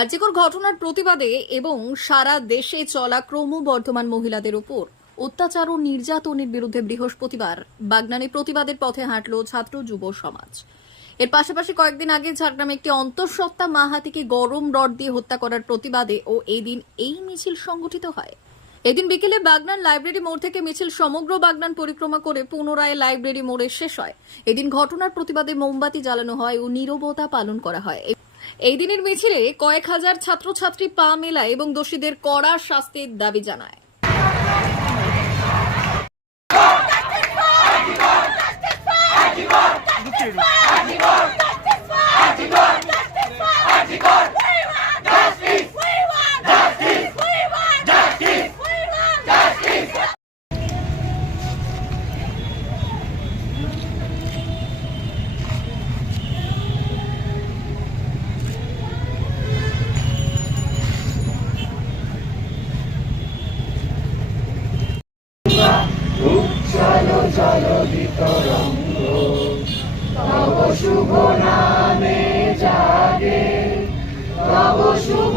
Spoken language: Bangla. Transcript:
আর্যিকর ঘটনার প্রতিবাদে এবং সারা দেশে চলা ক্রমবর্ধমান মহিলাদের উপর অত্যাচার ও নির্যাতনের বিরুদ্ধে বৃহস্পতিবার বাগনানে প্রতিবাদের পথে হাঁটল ছাত্র যুব সমাজ। এর পাশাপাশি কয়েকদিন আগে ঝাড়গ্রামে একটি অন্তঃসত্ত্বা মা হাতিকে গরম রড দিয়ে হত্যা করার প্রতিবাদে ও এদিন এই মিছিল সংগঠিত হয়। এদিন বিকেলে বাগনান লাইব্রেরি মোড় থেকে মিছিল সমগ্র বাগনান পরিক্রমা করে পুনরায় লাইব্রেরি মোড়ে শেষ হয়। এদিন ঘটনার প্রতিবাদে মোমবাতি জ্বালানো হয় ও নীরবতা পালন করা হয়। এই দিনের মিছিলে কয়েক হাজার ছাত্রছাত্রী পা মেলায় এবং দোষীদের কড়া শাস্তির দাবি জানায়। শুভ নামে জাগে তব শুভ